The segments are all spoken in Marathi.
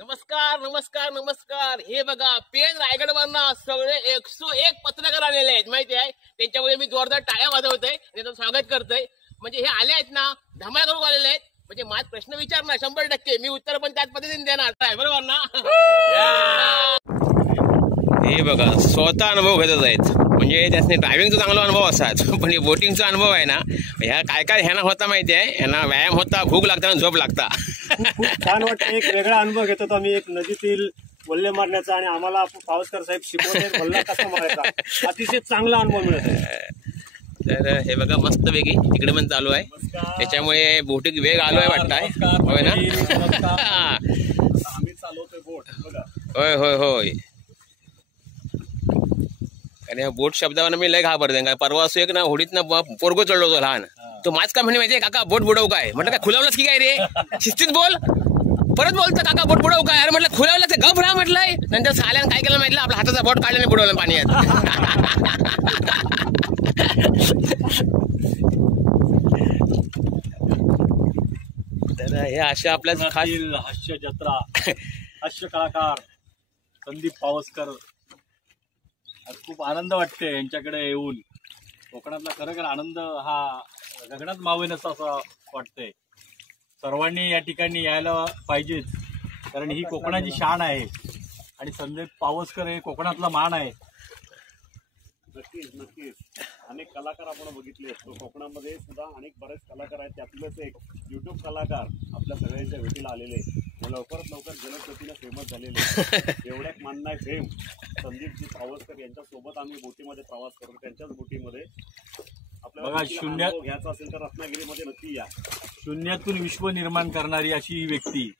नमस्कार नमस्कार नमस्कार. हे बघा पेन रायगडवरनं सगळे 101 पत्रकार आलेले आहेत माहिती आहे. त्यांच्यामुळे मी जोरदार टाळ्या वाजवतोय, त्यांचं स्वागत करतोय. म्हणजे हे आले आहेत ना, धमाल करून आलेले आहेत. म्हणजे माझा प्रश्न विचारणार 100%, मी उत्तर पण त्याच पद्धतीने देणार आहे, बरोबर ना? हे बघा स्वतः अनुभव घेतच आहेत. म्हणजे त्याने ड्रायव्हिंगचा चांगला अनुभव असाच, पण बोटिंगचा अनुभव आहे ना, ह्या काय काय ह्यांना होता माहिती आहे. ह्यांना व्यायाम होता, भूक लागता आणि झोप लागता. खूप छान वाटतं. एक वेगळा अनुभव घेत होतो आम्ही, एक नदीतील वल्ले मारण्याचा, आणि आम्हाला पावसकर साहेब शिकवते वल्ला कसा मारायचा. अतिशय चांगला अनुभव मिळत आहे. तर हे बघा मस्त वेगळी तिकडे पण चालू आहे, त्याच्यामुळे बोटिंग वेग आलोय वाटताय, होय ना? आम्ही चालवतोय बोट बघा. होय होय होय. आणि बोट शब्दावर मी लय घाबरते. काय परवा असं एक ना होडीत ना पोरगो चढलो होतो लहान, तो माझ का म्हणे माहितीये, काका बोट बुडवू काय? म्हटलं काय खुलावलंच की काय रे, शिस्तीत बोल. परत बोलतो काका बोट बुडवू काय? अरे म्हटलं खुलावलं ते गप राहा म्हटलंय. नंतर साल्यानं काय केलं माहिती, आपला हाताचा बोट काढल्याने बुडवलं पाण्यात. तर हे अशा आपल्या खास हास्य जत्रा, हास्य कलाकार संदीप पावसकर. खूप आनंद वाटते यांच्याकडे येऊन. कोकणातला खरोखर आनंद हा गगनात मावेन असं वाटतंय. सर्वांनी या ठिकाणी यायला पाहिजेच, कारण ही कोकणाची शान आहे आणि संदीप पावसकर हे कोकणातला मान आहे. नक्कीच नक्कीच. अनेक कलाकार आपण बघितले असतो कोकणामध्ये सुद्धा, अनेक बरेच कलाकार आहेत. त्यातलेच एक युट्यूब कलाकार आपल्या सगळ्यांच्या भेटीला आलेले, लवकरात लवकर जलदगतीने फेमस झालेले. एवढ्याच मान नाही फेम संदीपजी पावसकर यांच्या सोबत आम्ही बोटीमध्ये प्रवास करतो. त्यांच्याच बोटीमध्ये आपल्याला शून्य घ्यायचा असेल तर रत्नागिरीमध्ये नक्की या. शून्यातून विश्व निर्माण करणारी अशी ही व्यक्ती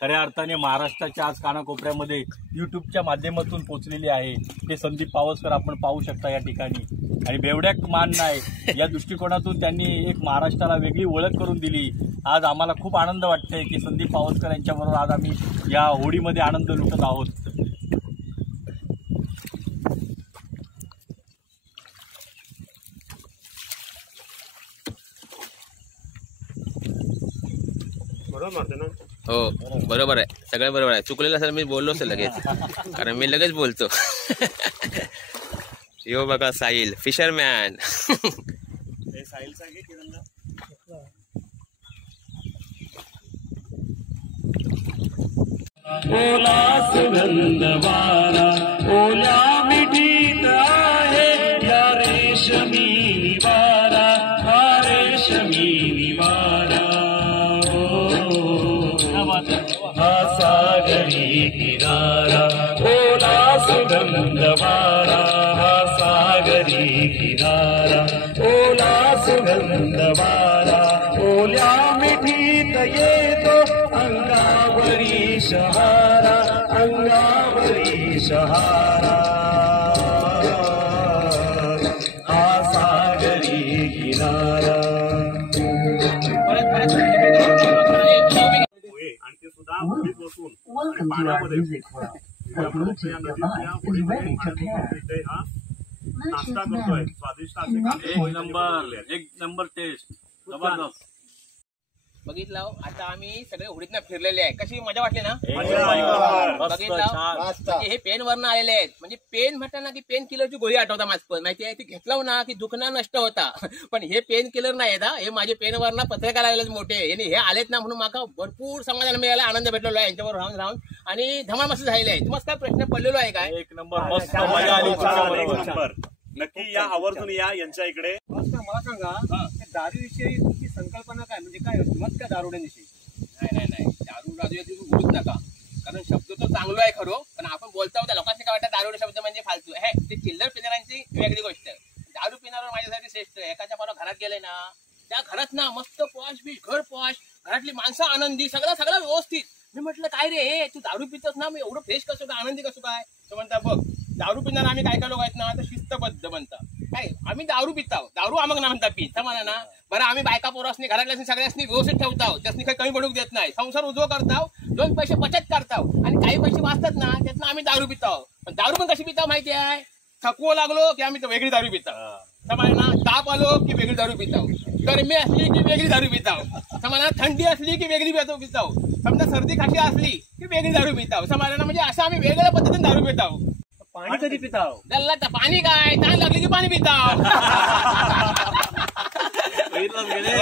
खऱ्या अर्थाने महाराष्ट्राच्या आज कानाकोपऱ्यामध्ये युट्यूबच्या माध्यमातून पोहोचलेली आहे. ते संदीप पावसकर आपण पाहू शकता या ठिकाणी. आणि बेवड्याक मान नाही या दृष्टिकोनातून त्यांनी एक महाराष्ट्राला वेगळी ओळख करून दिली. आज आम्हाला खूप आनंद वाटतंय की संदीप पावसकर यांच्याबरोबर आज आम्ही या होडीमध्ये आनंद लुटत आहोत. बरोबर मारते ना? हो बरोबर आहे, सगळं बरोबर आहे. चुकलेलं असेल मी बोललो असेल लगेच, कारण मी लगेच बोलतो. यो बघा साहिल फिशरमॅन. साहिल सांगे किरणला ओला सुगंध वारा ओला मिठीत आहे या रेशमी निवारा, हा रेशमी निवारा. हा सागरी किनारा ओला सुगंध वारा, हा सागरी किनारा ओला सुगंध वारा. ओल्या मिठीत येतो अंगावरी शहारा, अंगावरी शहारा. हा सागरी किनारा. आणि ते सुद्धा होडीत बसून पाण्यामध्ये नाश्ता करतोय स्वादिष्ट असे. एक नंबर टेस्ट जबरदस्त. बघितलं आता आम्ही सगळे होडीतनं फिरलेले आहे. कशी मजा वाटली ना? बघितलं हे पेन वरनं आलेले आहेत. म्हणजे पेन म्हटलं ना की पेन किलरची गोळी आठवता माझं माहिती आहे. ती घेतलं ना की दुखणं नष्ट होता. पण हे पेन किलर नाही आहेत, हे माझे पेन वरनं पत्रकार आलेले मोठे. हे आलेत ना म्हणून मला भरपूर समाधान मिळाला, आनंद भेटलेलो आहे यांच्यावर राहून राहून. आणि धमाल मस्त झालेले आहे. तुम्हाला काय प्रश्न पडलेलो आहे काय? एक नंबर मस्त मजा आली. नक्की या, आवर्जून या यांच्या इकडे. मला सांगा दारूविषयी तुमची संकल्पना काय, म्हणजे काय मत काय दारुड्यांविषयी? नाही दारू बोलूच नका, कारण शब्द तो चांगलो आहे खरो, पण आपण बोलता होता लोकांनी काय वाटतं दारू शब्द म्हणजे फालतू आहे. ते चिल्लर पिणाऱ्यांची वेगळी गोष्ट. दारू पिणारा माझ्यासाठी श्रेष्ठ. एखाद्या मला घरात गेले ना, त्या घरात ना मस्त पॉश बीश, घर पॉश, घरातली माणसं आनंदी, सगळं व्यवस्थित. मी म्हटलं काय रे तू दारू पितोस ना, मी एवढं फ्रेश कसं काय, आनंदी कसं काय? तो म्हणता बघ दारू पिणार आम्ही काय लोक आहेत ना, तर शिस्तबद्ध म्हणतात. काय आम्ही दारू पिताव, दारू आमक ना म्हणता पित म्हणा ना. बरं आम्ही बायका पोरासनी घरातल्या सगळ्यांनी व्यवस्थित ठेवताव, त्यासनी काही कमी पडूक देत नाही, संसार उजव करताव, 2 पैसे बचत करताव, आणि काही पैसे वाचतात ना त्यातनं आम्ही दारू पिताव. पण दारू पण कशी पिताव माहिती आहे? थकवं लागलो की आम्ही तर वेगळी दारू पिताव. समाना ताप आलो की वेगळी दारू पिताव, गरमी असली की वेगळी दारू पिताव, समाना थंडी असली की वेगळी पिताव, समजा सर्दी खाशी असली की वेगळी दारू पिताव. समाना म्हणजे असं आम्ही वेगळ्या पद्धतीने दारू पिताव. पाणी कधी पिताव? त्याला पाणी काय ताण लागली की पाणी पिताव. बघितलं गेले